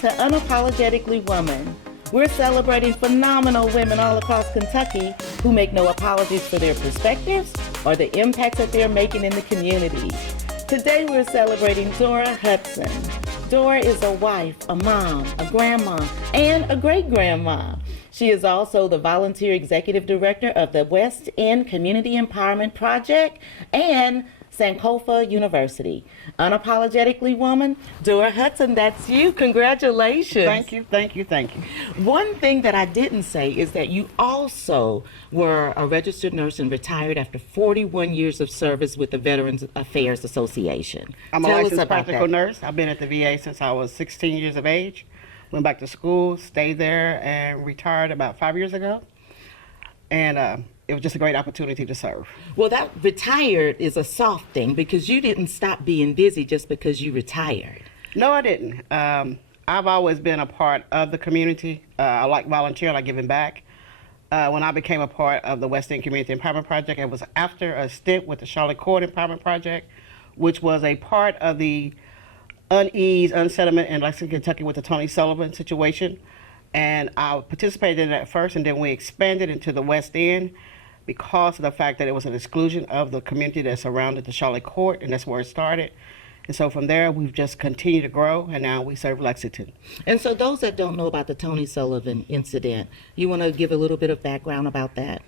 to Unapologetically Woman. We're celebrating phenomenal women all across Kentucky who make no apologies for their perspectives or the impact that they're making in the community. Today we're celebrating Dora Hudson. Dora is a wife, a mom, a grandma, and a great-grandma. She is also the volunteer executive director of the West End Community Empowerment Project and Sankofa University. Unapologetically Woman, Dora Hudson, that's you. Congratulations. Thank you, thank you, thank you. One thing that I didn't say is that you also were a registered nurse and retired after 41 years of service with the Veterans Affairs Association. I'm a licensed practical nurse. I've been at the VA since I was 16 years of age. Went back to school, stayed there, and retired about 5 years ago. And it was just a great opportunity to serve. Well, that retired is a soft thing because you didn't stop being busy just because you retired. No, I didn't. I've always been a part of the community. I like volunteering, I like giving back. When I became a part of the West End Community Empowerment Project, it was after a stint with the Charlotte Court Empowerment Project, which was a part of the unease, unsettlement in Lexington, Kentucky with the Tony Sullivan situation. And I participated in that at first, and then we expanded into the West End because of the fact that it was an exclusion of the community that surrounded the Charlotte Court, and that's where it started. And so from there, we've just continued to grow, and now we serve Lexington. And so those that don't know about the Tony Sullivan incident, you want to give a little bit of background about that?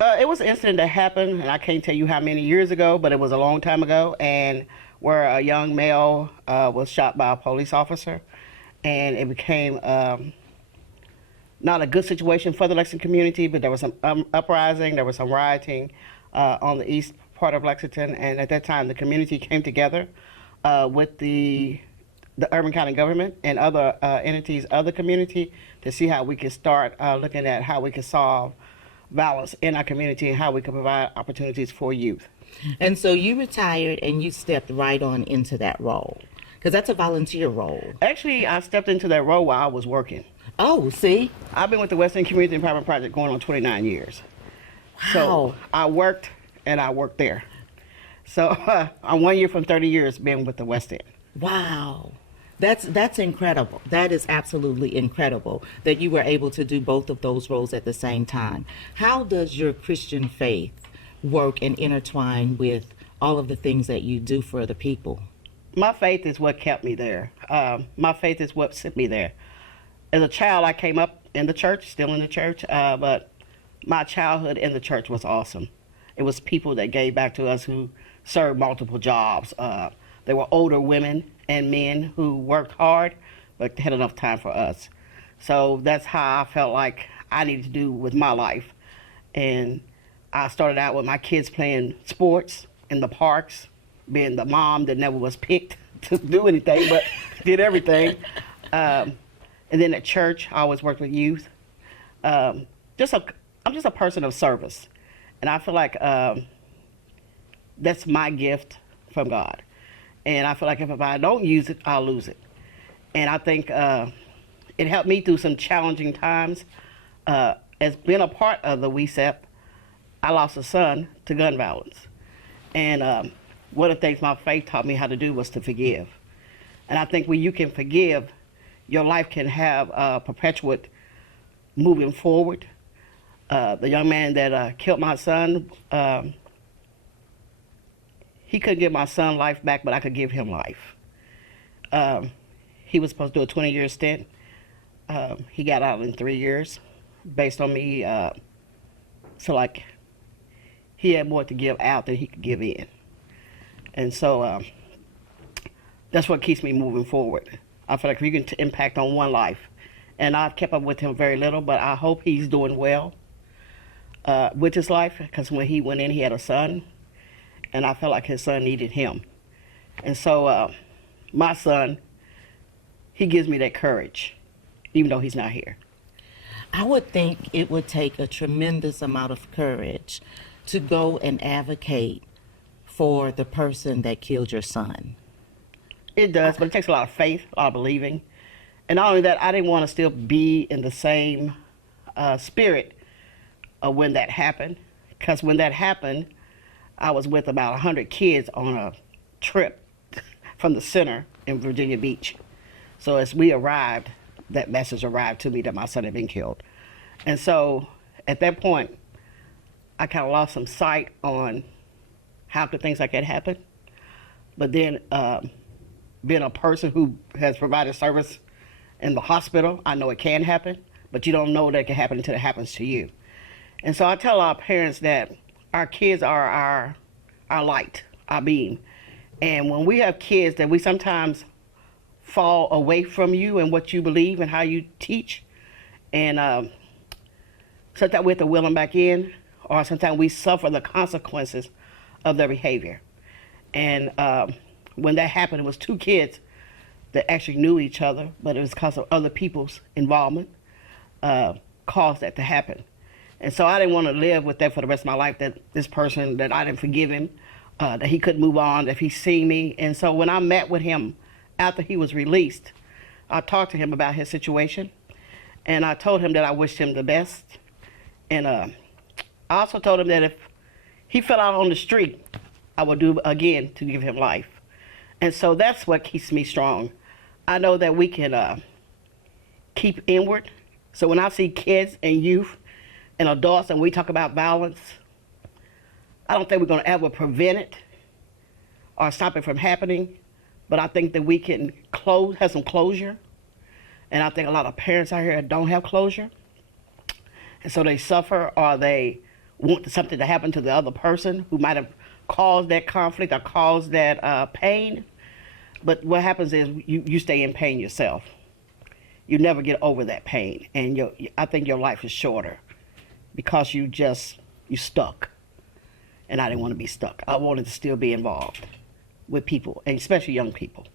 It was an incident that happened, and I can't tell you how many years ago, but it was a long time ago, and where a young male was shot by a police officer, and it became not a good situation for the Lexington community, but there was some uprising, there was some rioting on the east part of Lexington, and at that time the community came together with the urban county government and other entities of the community to see how we could start looking at how we could solve violence in our community and how we could provide opportunities for youth. And so you retired and you stepped right on into that role, because that's a volunteer role. Actually, I stepped into that role while I was working. Oh, see? I've been with the West End Community Empowerment Project going on 29 years. Wow. So I worked and I worked there. So I'm 1 year from 30 years being with the West End. Wow. That's incredible. That is absolutely incredible that you were able to do both of those roles at the same time. How does your Christian faith work and intertwine with all of the things that you do for other people? My faith is what kept me there. My faith is what sent me there. As a child, I came up in the church, still in the church, but my childhood in the church was awesome. It was people that gave back to us who served multiple jobs. They were older women and men who worked hard, but had enough time for us. So that's how I felt like I needed to do with my life. And I started out with my kids playing sports in the parks, being the mom that never was picked to do anything, but did everything. And then at church, I always worked with youth. I'm just a person of service. And I feel like that's my gift from God. And I feel like if I don't use it, I'll lose it. And I think it helped me through some challenging times. As being a part of the WESEP, I lost a son to gun violence. And one of the things my faith taught me how to do was to forgive. And I think when you can forgive, your life can have a perpetuate moving forward. The young man that killed my son, he couldn't give my son life back, but I could give him life. He was supposed to do a 20-year stint. He got out in 3 years based on me. So like he had more to give out than he could give in. And so that's what keeps me moving forward. I feel like we can impact on one life. And I've kept up with him very little, but I hope he's doing well with his life, because when he went in, he had a son, and I felt like his son needed him. And so my son, he gives me that courage, even though he's not here. I would think it would take a tremendous amount of courage to go and advocate for the person that killed your son. It does, but it takes a lot of faith, a lot of believing. And not only that, I didn't want to still be in the same spirit of when that happened. Because when that happened, I was with about 100 kids on a trip from the center in Virginia Beach. So as we arrived, that message arrived to me that my son had been killed. And so at that point, I kind of lost some sight on how could things like that happen. But then being a person who has provided service in the hospital, I know it can happen, but you don't know that it can happen until it happens to you. And so I tell our parents that our kids are our light, our beam. And when we have kids, that we sometimes fall away from you and what you believe and how you teach. And sometimes we have to will them back in, or sometimes we suffer the consequences of their behavior. And when that happened, it was two kids that actually knew each other, but it was because of other people's involvement caused that to happen. And so I didn't want to live with that for the rest of my life, that this person, that I didn't forgive him, that he couldn't move on, if he seen me. And so when I met with him after he was released, I talked to him about his situation, and I told him that I wished him the best. And I also told him that if he fell out on the street, I would do again to give him life. And so that's what keeps me strong. I know that we can keep inward. So when I see kids and youth and adults and we talk about violence, I don't think we're going to ever prevent it or stop it from happening. But I think that we can have some closure. And I think a lot of parents out here don't have closure. And so they suffer, or they want something to happen to the other person who might have caused that conflict or caused that pain. But what happens is you stay in pain yourself. You never get over that pain. And I think your life is shorter because you stuck. And I didn't want to be stuck. I wanted to still be involved with people, and especially young people.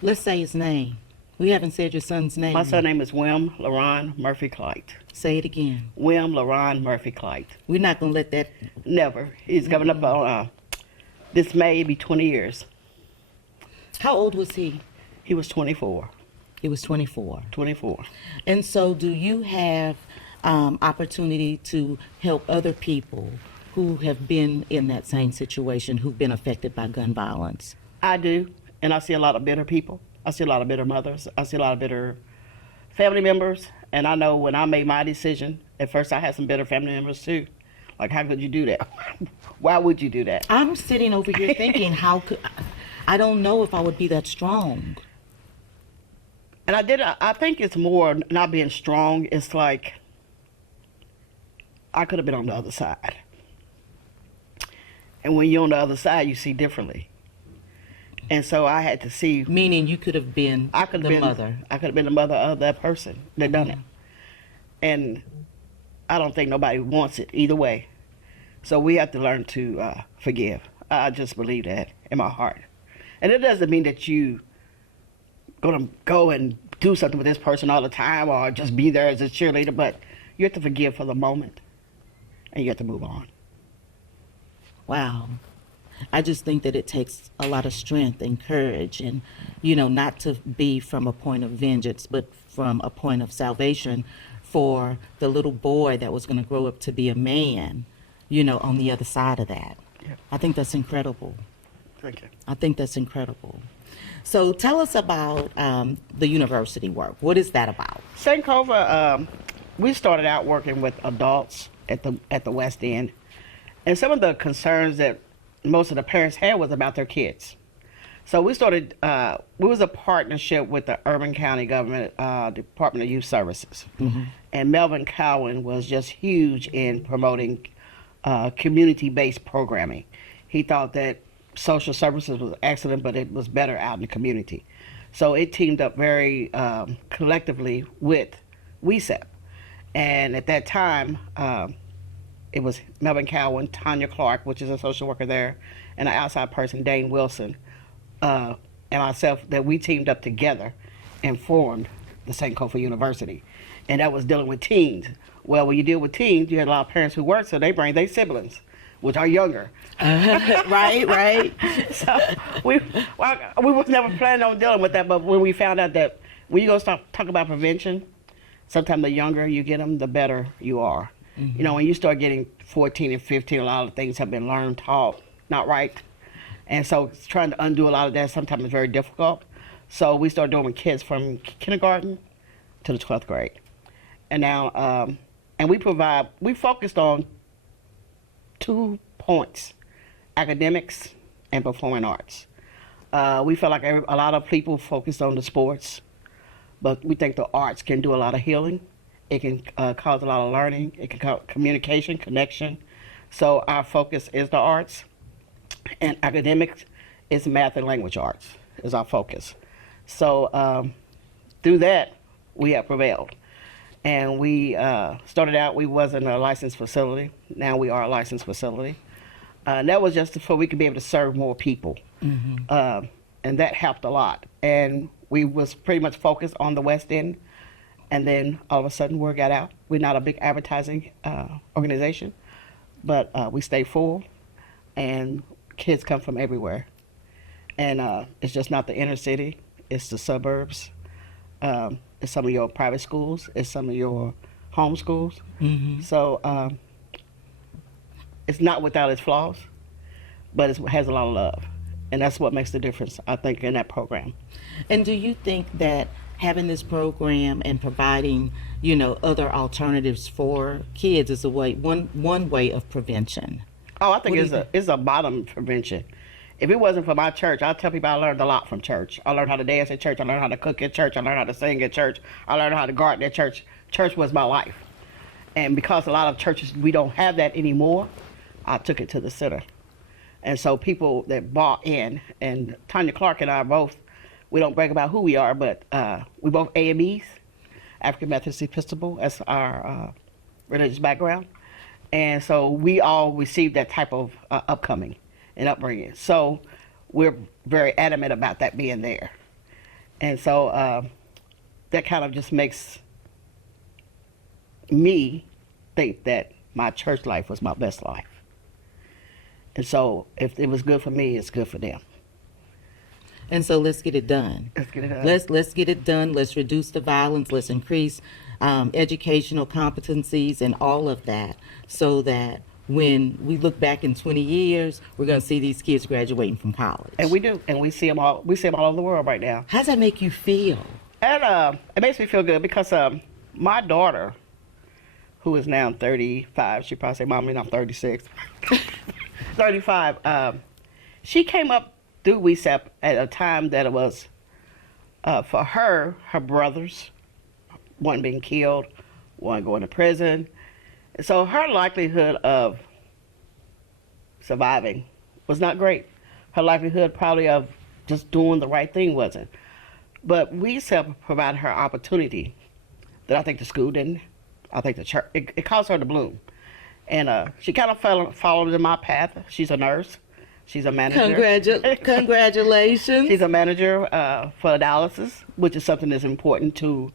Let's say his name. We haven't said your son's name. My son's name is Wim LaRon Murphy Clyte. Say it again. Wim LaRon Murphy Clyte. We're not going to let that... Never. He's coming up on, this May, be 20 years. How old was he? He was 24. He was 24. 24. And so do you have opportunity to help other people who have been in that same situation, who've been affected by gun violence? I do, and I see a lot of bitter people. I see a lot of bitter mothers. I see a lot of bitter family members. And I know when I made my decision, at first I had some bitter family members too. Like, how could you do that? Why would you do that? I'm sitting over here thinking, I don't know if I would be that strong. And I think it's more not being strong. It's like, I could have been on the other side. And when you're on the other side, you see differently. And so I had to see. Meaning you could have been the mother. I could have been the mother of that person that done it. And I don't think nobody wants it either way. So we have to learn to forgive. I just believe that in my heart. And it doesn't mean that you gonna go and do something with this person all the time or just be there as a cheerleader, but you have to forgive for the moment and you have to move on. Wow. I just think that it takes a lot of strength and courage, and, not to be from a point of vengeance, but from a point of salvation for the little boy that was going to grow up to be a man, on the other side of that. Yeah. I think that's incredible. Thank you. I think that's incredible. So tell us about the university work. What is that about? Sankofa, we started out working with adults at the West End. And some of the concerns that most of the parents had was about their kids. So we started, we was a partnership with the Urban County Government Department of Youth Services. Mm-hmm. And Melvin Cowan was just huge in promoting community-based programming. He thought that social services was excellent, but it was better out in the community. So it teamed up very collectively with WESEP. And at that time, it was Melvin Cowan, Tanya Clark, which is a social worker there, and an outside person, Dane Wilson, and myself, that we teamed up together and formed the Sankofa University. And that was dealing with teens. Well, when you deal with teens, you had a lot of parents who work, so they bring their siblings, which are younger. Right. So we was never planning on dealing with that, but when we found out that when you go start talk about prevention, sometimes the younger you get them, the better you are. Mm-hmm. When you start getting 14 and 15, a lot of things have been learned, taught, not right. And so trying to undo a lot of that sometimes is very difficult. So we started doing kids from kindergarten to the 12th grade. And now, and we focused on 2 points, academics and performing arts. We felt like a lot of people focused on the sports, but we think the arts can do a lot of healing. It can cause a lot of learning. It can cause communication, connection. So our focus is the arts, and academics is math and language arts is our focus. So through that, we have prevailed. And we started out, we wasn't a licensed facility. Now we are a licensed facility. And that was just so we could be able to serve more people. Mm-hmm. And that helped a lot. And we was pretty much focused on the West End. And then all of a sudden word got out. We're not a big advertising organization, but we stay full, and kids come from everywhere. And it's just not the inner city, it's the suburbs. It's some of your private schools, it's some of your home schools. Mm-hmm. So it's not without its flaws, but it has a lot of love. And that's what makes the difference, I think, in that program. And do you think that having this program and providing, other alternatives for kids is one way of prevention? Oh, I think it's a bottom prevention. If it wasn't for my church, I tell people I learned a lot from church. I learned how to dance at church. I learned how to cook at church. I learned how to sing at church. I learned how to garden at church. Church was my life. And because a lot of churches, we don't have that anymore, I took it to the center. And so people that bought in, and Tanya Clark and I both, we don't brag about who we are, but we both AMEs, African Methodist Episcopal, as our religious background. And so we all received that type of upcoming and upbringing. So we're very adamant about that being there. And so that kind of just makes me think that my church life was my best life. And so if it was good for me, it's good for them. And so let's get it done. Let's get it done. Let's get it done. Let's reduce the violence. Let's increase educational competencies and all of that, so that when we look back in 20 years, we're going to see these kids graduating from college. And we do. And we see them all. We see them all over the world right now. How does that make you feel? And it makes me feel good because my daughter, who is now 35, she probably say, "Mommy, I'm 36." 35. She came up through WESEP at a time that it was, for her brothers, one being killed, one going to prison. So her likelihood of surviving was not great. Her likelihood probably of just doing the right thing wasn't. But WESEP provided her opportunity that I think the school didn't. I think the church, it caused her to bloom. And she kind of followed in my path. She's a nurse. She's a manager. Congratulations. She's a manager for dialysis, which is something that's important to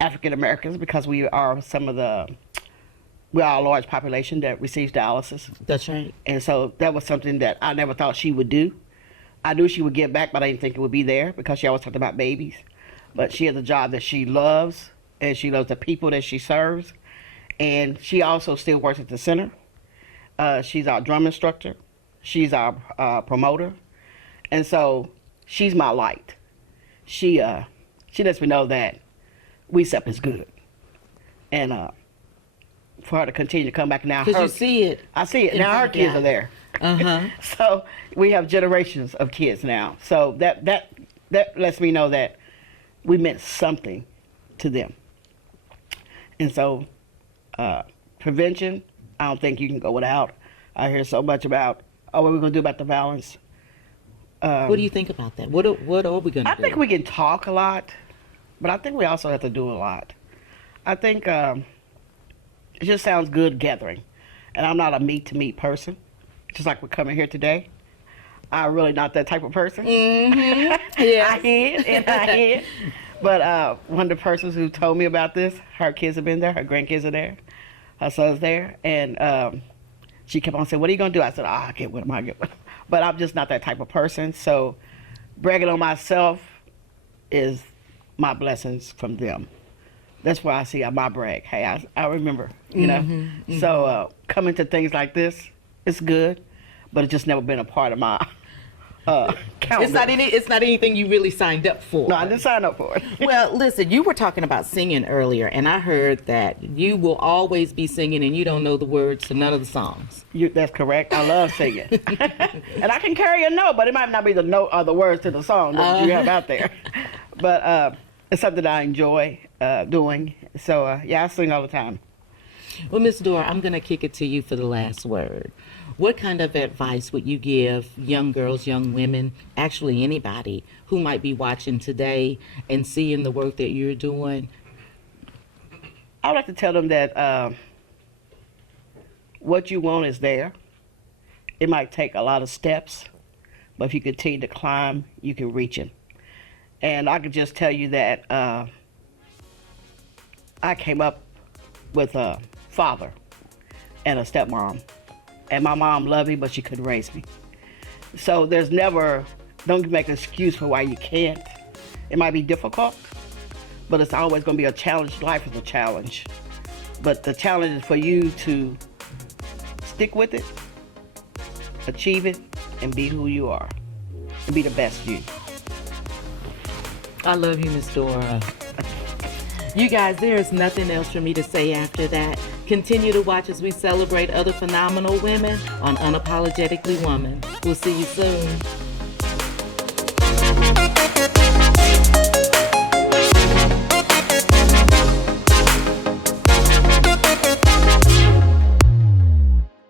African Americans because we are a large population that receives dialysis. That's right. And so that was something that I never thought she would do. I knew she would give back, but I didn't think it would be there because she always talked about babies. But she has a job that she loves, and she loves the people that she serves. And she also still works at the center. She's our drum instructor. She's our promoter. And so she's my light. She lets me know that WESEP is good. And for her to continue to come back now. Because you see it. I see it. Now her kids are there. Uh-huh. So we have generations of kids now. So that lets me know that we meant something to them. And so prevention, I don't think you can go without. I hear so much about, what are we going to do about the violence? What do you think about that? What are we going to do? I think we can talk a lot, but I think we also have to do a lot. I think it just sounds good gathering. And I'm not a meet-to-meet person, just like we're coming here today. I'm really not that type of person. Mm-hmm. Yeah. I hear. But one of the persons who told me about this, her kids have been there, her grandkids are there, her son's there, and she kept on saying, "What are you going to do?" I said, I'll get with them, But I'm just not that type of person, so bragging on myself is my blessings from them. That's why I see my brag. Hey, I remember, you know. Mm-hmm. So coming to things like this, it's good, but it's just never been a part of my count. It's not anything you really signed up for. No, I didn't sign up for it. Well, listen, you were talking about singing earlier, and I heard that you will always be singing and you don't know the words to none of the songs. That's correct. I love singing. And I can carry a note, but it might not be the note or the words to the song that you have out there. But it's something I enjoy doing. So, yeah, I sing all the time. Well, Miss Dora, I'm going to kick it to you for the last word. What kind of advice would you give young girls, young women, actually anybody who might be watching today and seeing the work that you're doing? I would like to tell them that what you want is there. It might take a lot of steps, but if you continue to climb, you can reach it. And I could just tell you that I came up with a father and a stepmom. And my mom loved me, but she couldn't raise me. So don't make an excuse for why you can't. It might be difficult, but it's always going to be a challenge. Life is a challenge. But the challenge is for you to stick with it, achieve it, and be who you are. And be the best you. I love you, Miss Dora. You guys, there is nothing else for me to say after that. Continue to watch as we celebrate other phenomenal women on Unapologetically Woman. We'll see you soon.